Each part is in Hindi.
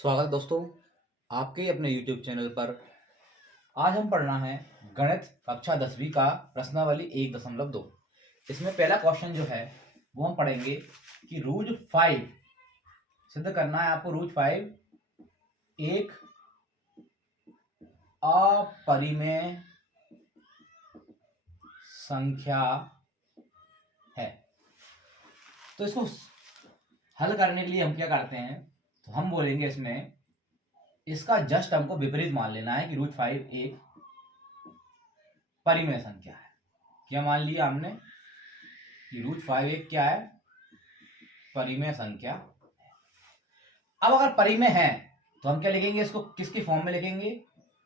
स्वागत है दोस्तों आपके अपने YouTube चैनल पर। आज हम पढ़ना है गणित कक्षा 10वीं का प्रश्नावली 1.2। इसमें पहला क्वेश्चन जो है वो हम पढ़ेंगे कि रूट 5 सिद्ध करना है आपको। रूट 5 एक अपरिमेय संख्या है। तो इसको हल करने के लिए हम क्या करते हैं, तो हम बोलेंगे इसमें इसका जस्ट हमको विपरीत मान लेना है कि रूट 5 एक परिमेय संख्या है। क्या मान लिया हमने कि रूट 5 एक क्या है, परिमेय संख्या है। अब अगर परिमेय है तो हम क्या लिखेंगे, इसको किसकी फॉर्म में लिखेंगे,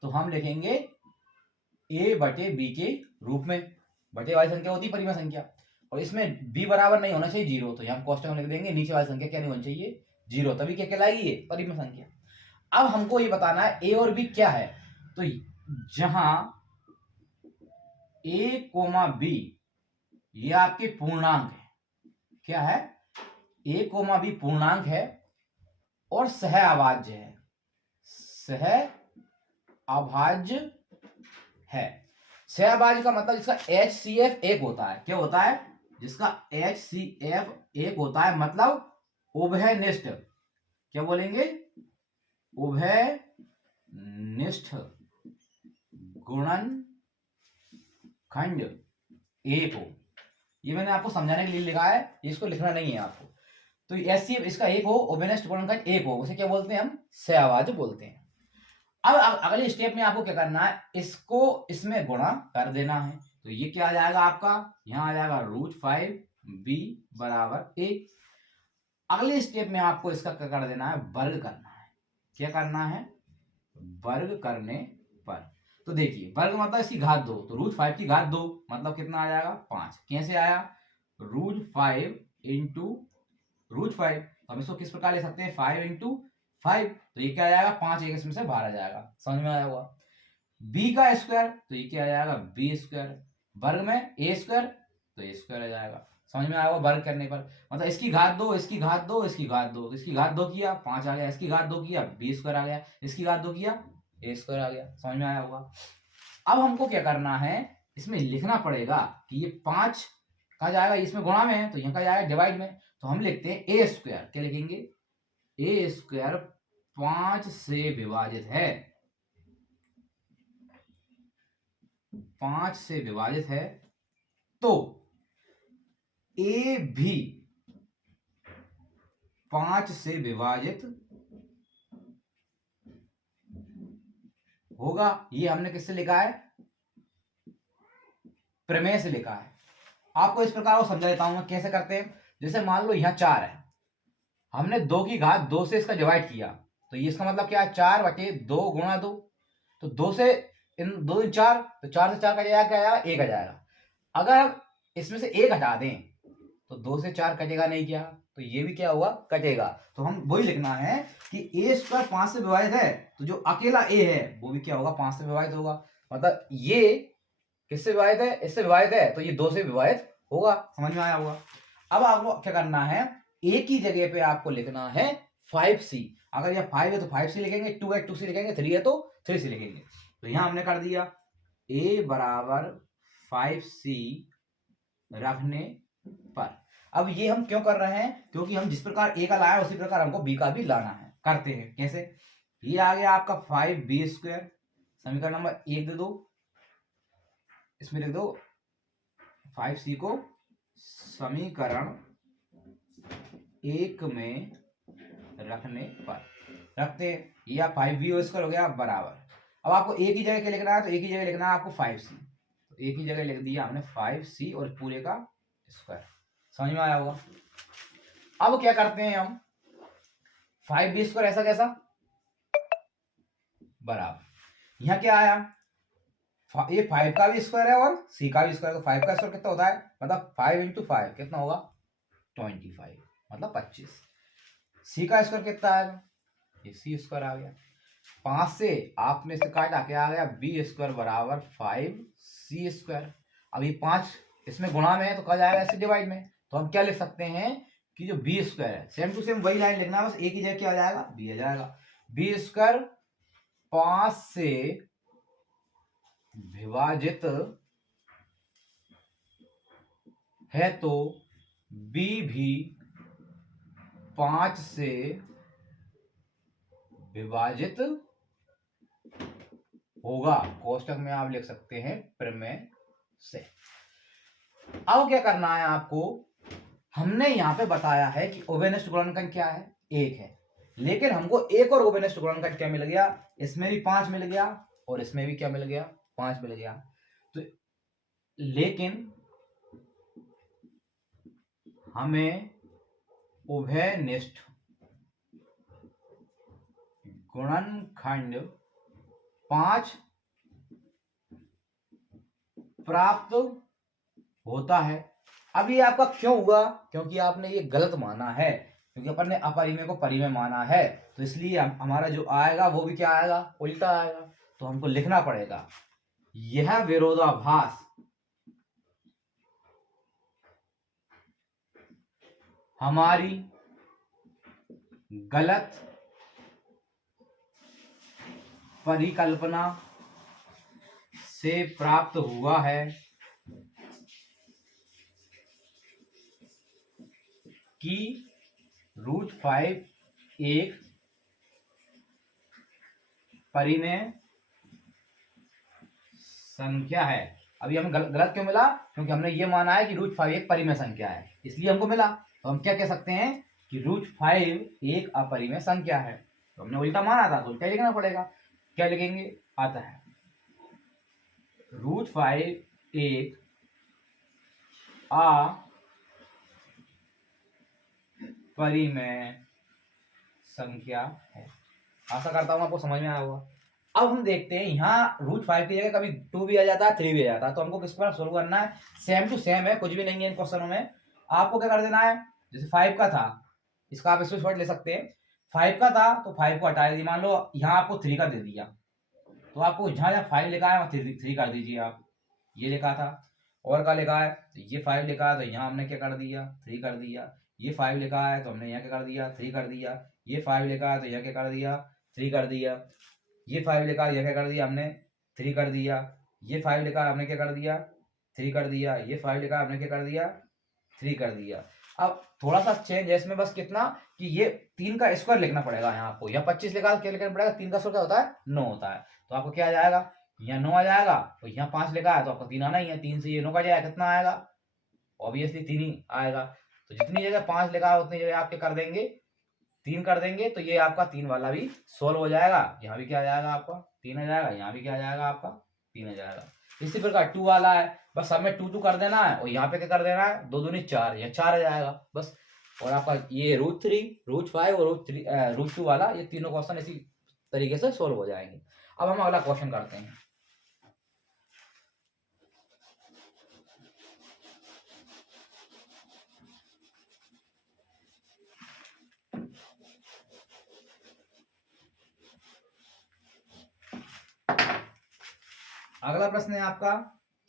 तो हम लिखेंगे a बटे b के रूप में। बटे वाली संख्या होती है परिमेय संख्या, और इसमें b बराबर नहीं होना चाहिए 0, तो यहाँ क्वेश्चन में लिख देंगे नीचे वाली संख्या क्या नहीं होनी चाहिए 0, तभी क्या कहलाएगी ये परिमेय संख्या। अब हमको ये बताना है a और b क्या है, तो जहां a कोमा b ये आपके पूर्णांक है। क्या है, a कोमा b पूर्णांक है और सह अभाज्य है। सह अभाज्य है। सह अभाज्य का मतलब जिसका HCF एक होता है। क्या होता है, जिसका HCF एक होता है, मतलब उभयनिष्ठ। क्या बोलेंगे, उभयनिष्ठ गुणनखंड एक हो। ये मैंने आपको समझाने के लिए लिखा है, इसको लिखना नहीं है आपको। तो HCF इसका एक हो, उभयनिष्ठ गुणनखंड एक हो, उसे क्या बोलते हैं हम, सहअभाज्य बोलते हैं। अब अगले स्टेप में आपको क्या करना है, इसको इसमें गुणा कर देना है। तो ये क्या आ जाएगा आपका, यहां आ जाएगा रूट 5b बराबर a। अगले स्टेप में आपको इसका क्या कर देना है, वर्ग करना है। क्या करना है, वर्ग करने पर तो देखिए वर्ग मतलब इसकी घात 2, तो रूट 5 की घात 2 मतलब कितना आ जाएगा 5। कैसे आया, रूट 5 इंटू रूट 5, तो हम इसको किस प्रकार ले सकते हैं 5 इंटू 5, तो ये क्या आ जाएगा 5 एक इसमें से बाहर आ जाएगा। समझ में आया होगा। b का स्क्वायर, तो ये क्या आ जाएगा b स्क्वायर, वर्ग में a स्क्वायर, तो a स्क्वायर आ जाएगा। समझ में आया होगा। वर्ग करने पर मतलब इसकी घात 2, इसकी घात 2, इसकी घात 2, तो इसकी घात 2 किया 5 आ गया, इसकी घात 2 किया b स्क्वायर आ गया, इसकी घात 2 किया a स्क्वायर आ गया। समझ में आया होगा। अब हमको क्या करना है, इसमें लिखना पड़ेगा कि ये 5 कहा जाएगा, इसमें गुणा में है तो यहाँ का जाएगा डिवाइड में, तो हम लिखते हैं a स्क्वायर। क्या लिखेंगे, a स्क्वायर 5 से विभाजित है, 5 से विभाजित है, तो a भी 5 से विभाजित होगा। ये हमने किससे लिखा है, प्रमेय से लिखा है। आपको इस प्रकार को समझा देता हूं मैं कैसे करते हैं। जैसे मान लो यहां 4 है, हमने 2 की घात 2 से इसका डिवाइड किया, तो ये इसका मतलब क्या है 4 बटे 2 गुणा 2, तो 2 से इन 2 इन 4, तो 4 से 4 का जाएगा क्या आएगा 1 आ जाएगा। अगर इसमें से 1 हटा दें तो 2 से 4 कटेगा नहीं, क्या, तो ये भी क्या होगा कटेगा। तो हम वही लिखना है कि a स्क्वायर 5 से विभाजित है, तो जो अकेला a है वो भी क्या होगा 5 से विभाजित होगा। मतलब ये किससे विभाजित है, इससे विभाजित है, तो ये 2 से विभाजित होगा। समझ में आया होगा। अब आपको क्या करना है, a की जगह पे आपको लिखना है 5c। अगर यह 5 है तो 5c लिखेंगे, 2 है 2c लिखेंगे, 3 है तो 3c लिखेंगे। तो यहां हमने कर दिया a बराबर 5c रखने पर। अब ये हम क्यों कर रहे हैं, क्योंकि हम जिस प्रकार a का लाया उसी प्रकार हमको b का भी लाना है। करते हैं कैसे, ये आ गया आपका 5b स्क्वायर, समीकरण नंबर 1 दे दो, इसमें लिख दो 5c को समीकरण 1 में रखने पर रखते हैं। ये आप 5b स्क्वायर हो गया बराबर। अब आपको a की जगह क्या लिखना है, तो a की जगह लिखना है आपको 5c, तो a की जगह लिख दिया हमने 5c और पूरे का स्क्वायर। समझ में आया होगा। अब क्या करते हैं हम, 5b स्क्वायर ऐसा कैसा बराबर, यहां क्या आया, ये 5 का भी स्क्वायर है और c का भी स्क्वायर, तो 5 का स्क्वायर कितना होता है, मतलब 5 इंटू 5 कितना होगा 25, मतलब 25। c का स्क्वायर कितना आएगा, ये c स्क्वायर आ गया। 5 से आपने से काटा क्या आ गया b स्क्वायर बराबर 5c स्क्वायर। अब ये 5 इसमें गुणा में है तो कहा जाएगा इससे डिवाइड में, तो हम क्या लिख सकते हैं कि जो b स्क्वायर है, सेम टू सेम वही लाइन लिखना है, बस a की जगह क्या आ जाएगा b आ जाएगा। बी स्क्वायर 5 से विभाजित है तो बी भी 5 से विभाजित होगा। कोष्टक में आप लिख सकते हैं प्रमेय से। अब क्या करना है आपको, हमने यहां पे बताया है कि ओवेनिस्ट गुणनखंड क्या है, 1 है, लेकिन हमको एक और ओवेनिस्ट गुणनखंड क्या मिल गया, इसमें भी 5 मिल गया और इसमें भी क्या मिल गया, 5 मिल गया। तो लेकिन हमें उभयनिष्ठ गुणनखंड 5 प्राप्त होता है। अब ये आपका क्यों हुआ, क्योंकि आपने ये गलत माना है, क्योंकि अपन ने अपरिमेय को परिमेय माना है, तो इसलिए हमारा जो आएगा वो भी क्या आएगा, उल्टा आएगा। तो हमको लिखना पड़ेगा यह विरोधाभास हमारी गलत परिकल्पना से प्राप्त हुआ है कि √5 एक परिमेय संख्या है। अभी हमें गलत क्यों मिला, क्योंकि हमने ये माना है कि √5 एक परिमेय संख्या है, इसलिए हमको मिला। तो हम क्या कह सकते हैं कि √5 एक अपरिमेय संख्या है। तो हमने उल्टा माना था, तो उल्टा लिखना पड़ेगा। क्या लिखेंगे, आता है √5 एक अपरिमेय संख्या है। आशा करता हूं आपको समझ में आया होगा। अब हम देखते हैं यहाँ √5 की जगह कभी 2 भी आ जाता है, 3 भी आ जाता है, तो हमको किस पर सोल्व करना है, सेम टू सेम है, कुछ भी नहीं है इन क्वेश्चनों में। आपको क्या कर देना है, जैसे 5 का था, इसका आप स्क्रीनशॉट ले सकते हैं। 5 का था तो 5 को हटा दीजिए, मान लो यहाँ आपको 3 का दे दिया, तो आपको जहां जहां 5 लिखा है वहां 3 कर दीजिए आप। ये लिखा था और का लिखा है तो ये 5 लिखा है, तो यहाँ हमने क्या कर दिया, 3 कर दिया। ये 5 लिखा है तो हमने यहाँ क्या कर दिया, 3 कर दिया। ये 5 लिखा है तो यहाँ क्या कर दिया, 3 कर दिया। ये 5 लिखा है, यह क्या कर दिया हमने, 3 कर दिया। ये 5 लिखा है, हमने क्या कर दिया, 3 कर दिया। ये 5 लिखा है, हमने क्या कर दिया, 3 कर दिया। अब थोड़ा सा चेंज है इसमें, बस कितना कि ये 3 का स्क्वायर लिखना पड़ेगा यहाँ आपको। यहाँ 25 लिखा क्या लिखना पड़ेगा, 3 का स्क्वायर क्या होता है, 9 होता है। तो आपको क्या आ जाएगा, यहाँ 9 आ जाएगा, और यहाँ 5 लिखा है तो आपको 3 आना ही है। 3 से ये 9 का जाएगा, कितना आएगा, ऑब्वियसली 3 ही आएगा। तो जितनी जगह 5 लिखा है उतनी जगह आप क्या कर देंगे, 3 कर देंगे, तो ये आपका 3 वाला भी सोल्व हो जाएगा। यहाँ भी क्या आ जाएगा आपका, 3 आ जाएगा। यहाँ भी क्या आ जाएगा आपका, 3 आ जाएगा। इसी प्रकार 2 वाला है, बस सब में 2 2 कर देना है, और यहाँ पे क्या कर देना है, 2 दूनी 4, यहाँ 4 आ जाएगा बस। और आपका ये √3, √5 और √2 वाला, ये तीनों क्वेश्चन इसी तरीके से सोल्व हो जाएंगे। अब हम अगला क्वेश्चन करते हैं। अगला प्रश्न है आपका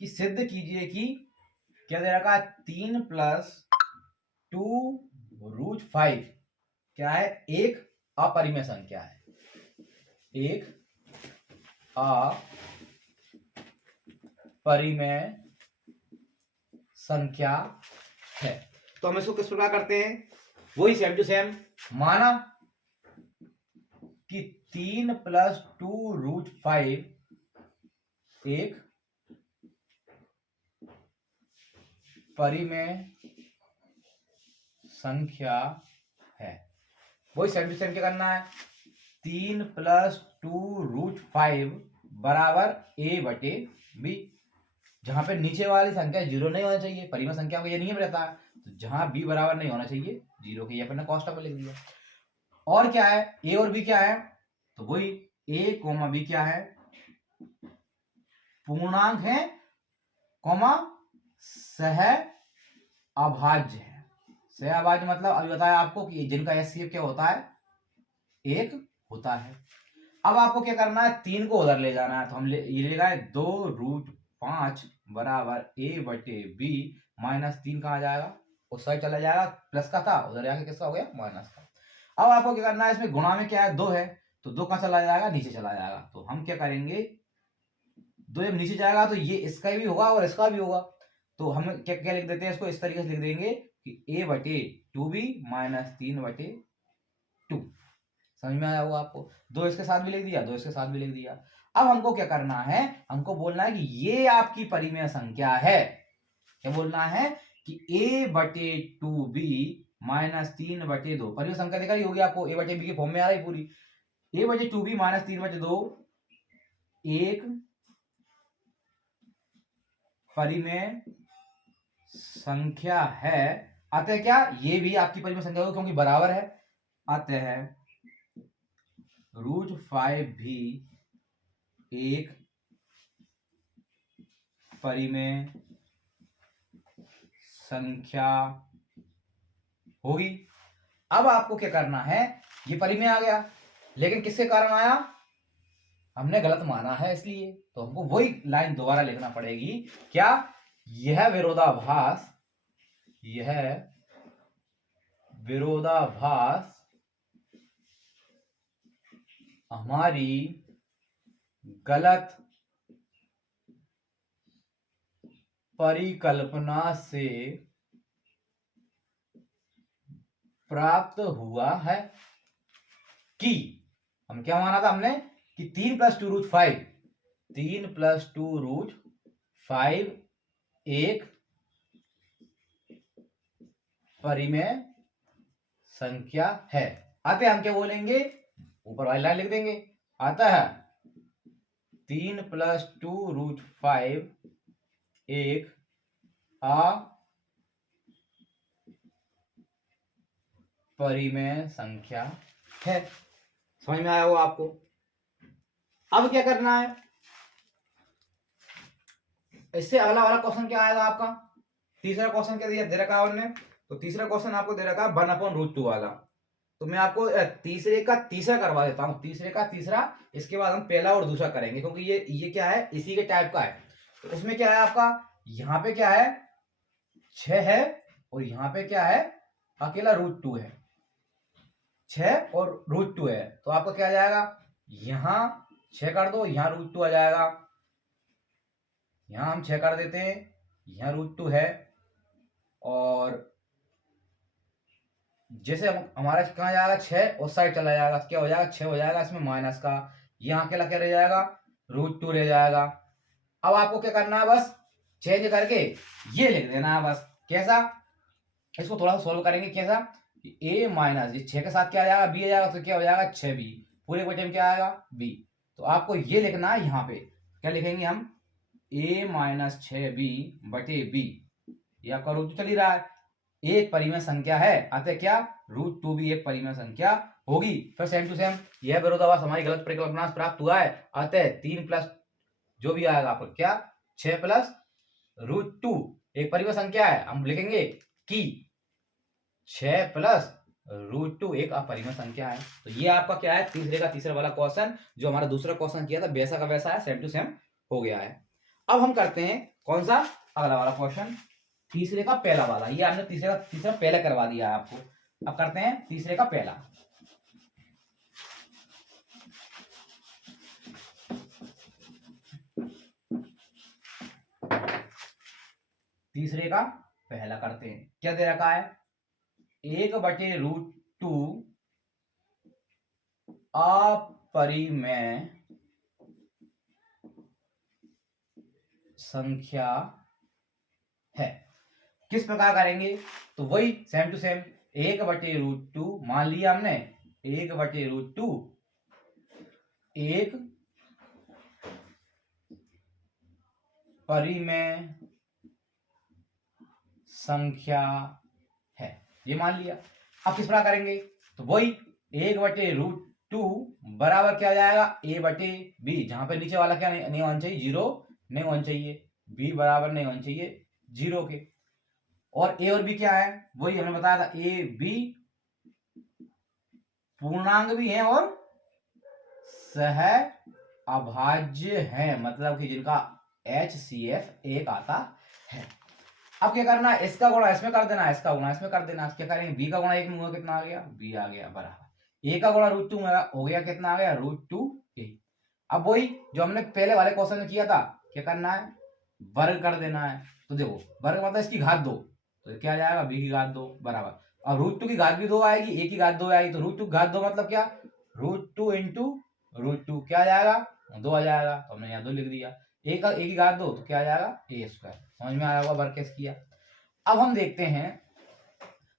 कि सिद्ध कीजिए कि क्या दे रखा है, 3 + 2√5 क्या है, एक अपरिमेय संख्या है, एक अपरिमेय संख्या है। तो हम इसको किस प्रकार करते हैं, वही सेम टू सेम माना कि 3 + 2√5 एक परिमेय संख्या है। वही सेम टू सेम क्या करना है, 3 + 2√5 बराबर a/b। जहां पे नीचे वाली संख्या 0 नहीं होना चाहिए, परिमेय संख्या का ये नियम रहता है, तो जहां b बराबर नहीं होना चाहिए 0 के, ये अपने कोष्टक में लिख दिया। और क्या है, a और b क्या है, तो वही a, b क्या है, पूर्णांक है, सह अभाज्य है। सह अभाज्य मतलब अभी बताया आपको कि जिनका HCF क्या होता है, 1 होता है। अब आपको क्या करना है, 3 को उधर ले जाना है, तो हम ये लेगा 2√5 बराबर a/b माइनस 3 कहाँ जाएगा, उस साइड चला जाएगा, प्लस का था उधर जाके किसका हो गया, माइनस का। अब आपको क्या करना है, इसमें गुणा में क्या है, 2 है, तो 2 कहाँ चला जाएगा, नीचे चला जाएगा। तो हम क्या करेंगे, 2 जब नीचे जाएगा तो ये इसका भी होगा और इसका भी होगा। तो हम क्या क्या लिख देते हैं इसको, इस तरीके से लिख देंगे कि a/2b माइनस 3/2। समझ में आया होगा आपको। 2 इसके साथ भी लिख दिया, 2 इसके साथ भी लिख दिया। अब हमको क्या करना है, हमको बोलना है कि ये आपकी परिमेय संख्या है। क्या बोलना है कि a/2b माइनस 3/2 परिमेय संख्या दिखाई होगी आपको, a/b के फॉर्म में आ रही पूरी। a/2b माइनस 3/2 एक परिमेय संख्या है। अतः क्या, ये भी आपकी परिमेय संख्या होगी क्योंकि बराबर है। अतः √5 भी एक परिमेय संख्या होगी। अब आपको क्या करना है, ये परिमेय आ गया, लेकिन किसके कारण आया, हमने गलत माना है इसलिए। तो हमको वही लाइन दोबारा लिखना पड़ेगी। क्या, यह विरोधाभास हमारी गलत परिकल्पना से प्राप्त हुआ है। कि हम क्या माना था हमने कि 3 + 2√5 3 + 2√5 एक परिमेय संख्या है। अतः हम क्या बोलेंगे, ऊपर वाली लाइन लिख देंगे। अतः 3 + 2√5 एक अपरिमेय संख्या है। समझ में आया हो आपको। अब क्या करना है, इससे अगला वाला क्वेश्चन क्या आएगा आपका, तीसरा क्वेश्चन क्या दिया दे रखा है उन्होंने। तो तीसरा क्वेश्चन आपको दे रखा है 1/√2 वाला। तो मैं आपको तीसरे का तीसरा करवा देता हूं, तीसरे का तीसरा, इसके बाद हम पहला और दूसरा करेंगे क्योंकि ये क्या है, इसी के टाइप का है। तो उसमें क्या है आपका, यहाँ पे क्या है 6 है और यहाँ पे क्या है अकेला √2 है। 6 और √2 है, तो आपका क्या आ जाएगा, यहाँ 6 कर दो, यहाँ √2 आ जाएगा। यहाँ हम 6 कर देते हैं, यहाँ √2 है। और जैसे हमारा कहाँ जाएगा 6 उस साइड चला जाएगा, क्या हो जाएगा 6 हो जाएगा, इसमें माइनस का, यहाँ अकेला क्या रह जाएगा √2 रह जाएगा। अब आपको क्या करना है, बस चेंज करके ये लिख देना है बस। कैसा, इसको थोड़ा सा सोल्व करेंगे। कैसा, a माइनस ये 6 के साथ क्या आ जाएगा b आ जाएगा, तो क्या हो जाएगा 6b, पूरे बटे में क्या आएगा b। तो आपको ये लिखना है, यहाँ पे क्या लिखेंगे हम, a माइनस 6b बटे b। ये आपका √2 चल ही रहा है, एक परिमेय संख्या है। अतः क्या, √2 भी एक परिमेय संख्या होगी। फिर सेम टू सेम, यह विरोधाभास हमारी गलत परिकल्पना से प्राप्त हुआ है। अतः 3 प्लस जो भी आएगा आपको क्या, 6 प्लस √2 एक परिमेय संख्या है। हम लिखेंगे कि 6 प्लस √2 एक अपरिमेय संख्या है। तो ये आपका क्या है, तीसरे का तीसरा वाला क्वेश्चन, जो हमारा दूसरा क्वेश्चन किया था वैसा का वैसा है, सेम टू सेम हो गया है। अब हम करते हैं कौन सा, अगला वाला क्वेश्चन, तीसरे का पहला वाला। ये हमने तीसरे का तीसरा पहले करवा दिया है आपको। अब करते हैं तीसरे का पहला। तीसरे का पहला करते हैं। क्या दे रखा है, 1/√2 अपरिमेय संख्या है। किस प्रकार करेंगे, तो वही सेम टू सेम, 1/√2 मान लिया हमने, 1/√2 एक परिमेय संख्या है, ये मान लिया। अब किस प्रकार करेंगे, तो वही 1/√2 बराबर क्या आ जाएगा a/b, जहां पे नीचे वाला क्या नहीं होना चाहिए, 0 नहीं होना चाहिए, b बराबर नहीं होना चाहिए 0 के। और a और b क्या है, वही हमने बताया था, a b पूर्णांक भी है और सह अभाज्य है, मतलब कि जिनका HCF 1 आता है। अब क्या करना है, इसका गुणा इसमें कर देना, इसका गुणा इसमें कर देना। क्या करेंगे, b का गुणा 1 में होगा, कितना आ गया, b आ गया बराबर। ए का गुणा √2 में हो गया, कितना आ गया √2a। अब वही जो हमने पहले वाले क्वेश्चन में किया था, क्या करना है, वर्ग कर देना है। तो देखो वर्ग मतलब इसकी घात 2, तो क्या आ जाएगा b की घात 2 बराबर, अब √2 की घात भी 2 आएगी, a की घात 2 आएगी, तो √2 की घात 2 मतलब क्या, √2 इंटू √2 क्या आ जाएगा 2 आ जाएगा, तो हमने यहाँ 2 लिख दिया। a की घात 2 तो क्या आ जाएगा a स्क्वायर। समझ में आया होगा वर्ग कैसे किया। अब हम देखते हैं,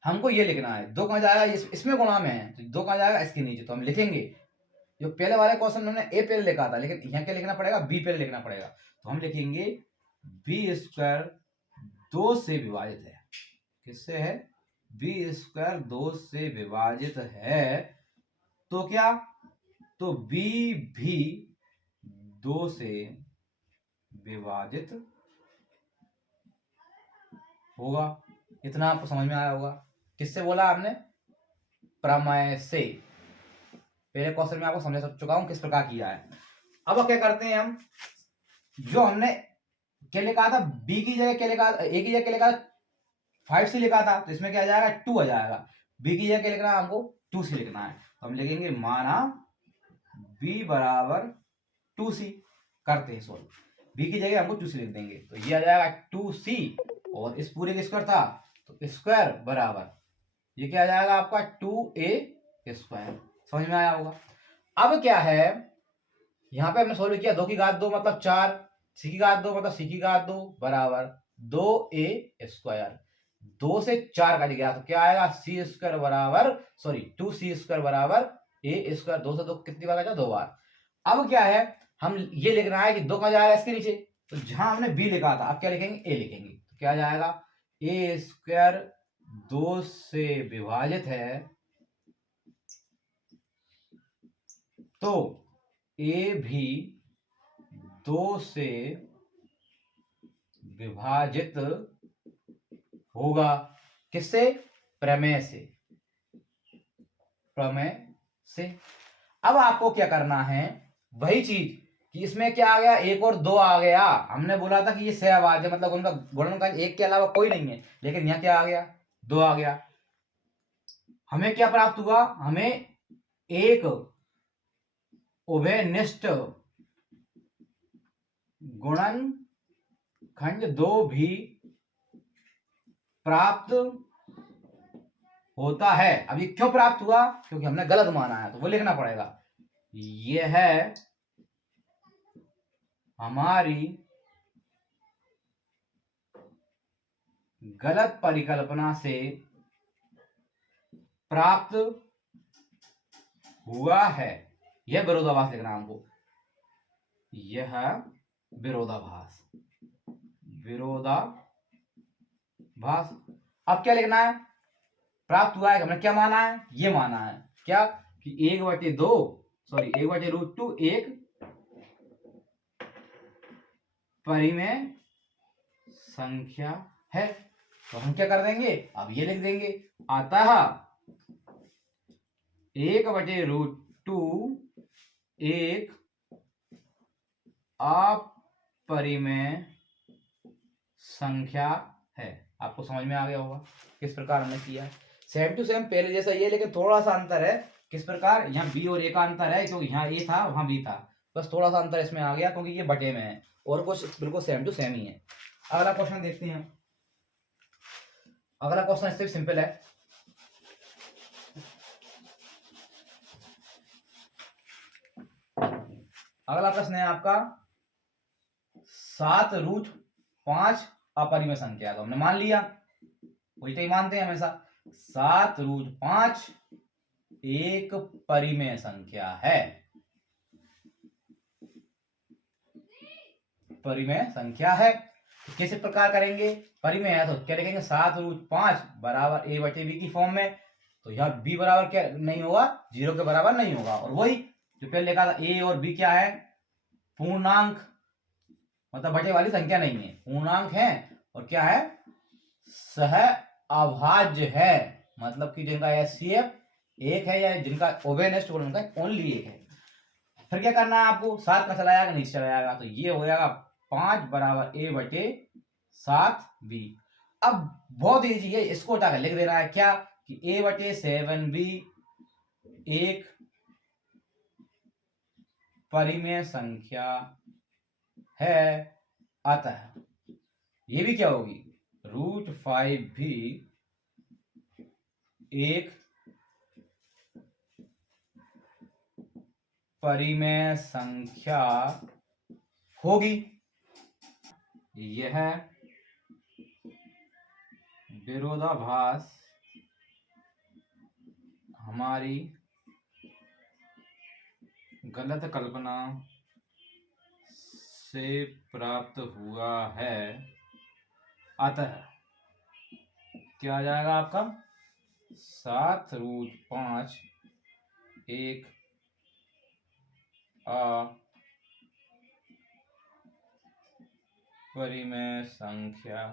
हमको ये लिखना है 2 कहाँ जाएगा, इसमें गुणा में है, तो 2 कहाँ जाएगा इसके नीचे, तो हम लिखेंगे जो पहले वाले क्वेश्चन में हमने a पहले लिखा था, लेकिन यहाँ क्या लिखना पड़ेगा b पहले लिखना पड़ेगा, तो हम लिखेंगे b स्क्वायर 2 से विभाजित है, किससे है, b स्क्वायर 2 से विभाजित है, तो क्या, तो b भी 2 से विभाजित होगा। इतना आपको समझ में आया होगा। किससे बोला आपने, प्रमेय से। पहले क्वेश्चन में आपको समझा चुका हूं किस प्रकार किया है। अब क्या करते हैं हम, जो हमने क्या लिखा था, b की जगह क्या लिखा, a की जगह क्या लिखा, 5c लिखा था, तो इसमें क्या आ जाएगा 2 आ जाएगा। b की जगह क्या लिखना है हमको, 2c लिखना है, तो हम लिखेंगे माना b बराबर 2c, करते हैं सोल्व, b की जगह हमको 2c लिख देंगे, तो ये आ जाएगा 2c, और इस पूरे का स्क्वायर था तो स्क्वायर बराबर ये क्या आ जाएगा आपका 2a स्क्वायर। समझ में आया होगा। अब क्या है, यहाँ पे हमने सोल्व किया 2 की घात 2 मतलब 4, c की घात 2 मतलब c की घात 2 बराबर 2a स्क्वायर। 2 से 4 कट गया तो क्या आएगा c स्क्वायर बराबर, सॉरी 2c स्क्वायर बराबर a स्क्वायर। 2 से 2 कितनी बार कटा, 2 बार। अब क्या है, हम ये लिखना है कि 2 का जाएगा इसके नीचे, तो जहां हमने b लिखा था अब क्या लिखेंगे, a लिखेंगे, तो क्या जाएगा a स्क्वायर 2 से विभाजित है, तो a भी 2 से विभाजित होगा। किससे, प्रमेय से, प्रमेय से। अब आपको क्या करना है, वही चीज कि इसमें क्या आ गया, 1 और 2 आ गया। हमने बोला था कि ये सहभाज्य मतलब उनका गुणनखंड 1 के अलावा कोई नहीं है, लेकिन यहाँ क्या आ गया, 2 आ गया। हमें क्या प्राप्त हुआ, हमें एक उभयनिष्ठ गुणनखंड 2 भी प्राप्त होता है। अब ये क्यों प्राप्त हुआ, क्योंकि हमने गलत माना है, तो वो लिखना पड़ेगा, यह है हमारी गलत परिकल्पना से प्राप्त हुआ है। यह विरोधाभास लिखना हमको, यह विरोधाभास, विरोधाभास। अब क्या लिखना है, प्राप्त हुआ है, हमने क्या माना है, ये माना है क्या कि 1/2 सॉरी 1/√2 एक परिमेय संख्या है, तो हम क्या कर देंगे, अब ये लिख देंगे, अतः 1/√2 एक अपरिमेय संख्या है। आपको समझ में आ गया होगा किस प्रकार हमने किया है। सेम टू सेम पहले जैसा ये, लेकिन थोड़ा सा अंतर है। किस प्रकार, यहाँ बी और ए का अंतर है, क्योंकि यहाँ ए था वहां बी था, बस थोड़ा सा अंतर इसमें आ गया क्योंकि ये बटे में है, और कुछ बिल्कुल सेम टू सेम ही है। अगला क्वेश्चन देखते हैं। अगला क्वेश्चन इससे सिंपल है। अगला प्रश्न है आपका 7√5 अपरिमेय संख्या। तो हमने मान लिया, उल्टे ही मानते हैं हमेशा, 7√5 एक परिमेय संख्या है, परिमेय संख्या है। तो किस प्रकार करेंगे, परिमेय है तो क्या लिखेंगे, 7√5 बराबर a/b की फॉर्म में, तो यहाँ b बराबर क्या नहीं होगा, 0 के बराबर नहीं होगा। और वही जो पहले लिखा था, a और b क्या है, पूर्णांक, मतलब बटे वाली संख्या नहीं है, पूर्णांक है, और क्या है, सह अभाज्य है, मतलब कि जिनका HCF 1 है, या जिनका उभयनिष्ठ गुण उनका ओनली 1 है। फिर क्या करना है आपको, 7 का चला जाएगा, नीचे चला जाएगा, तो ये हो जाएगा 5 बराबर a/7b। अब बहुत ईजी है, इसको उठा कर लिख देना है क्या कि a/7b एक परिमेय संख्या है, अतः ये भी क्या होगी, √5 भी एक परिमेय संख्या होगी। यह विरोधाभास हमारी गलत कल्पना से प्राप्त हुआ है, अतः क्या आ जाएगा आपका 7√5 एक अपरिमेय संख्या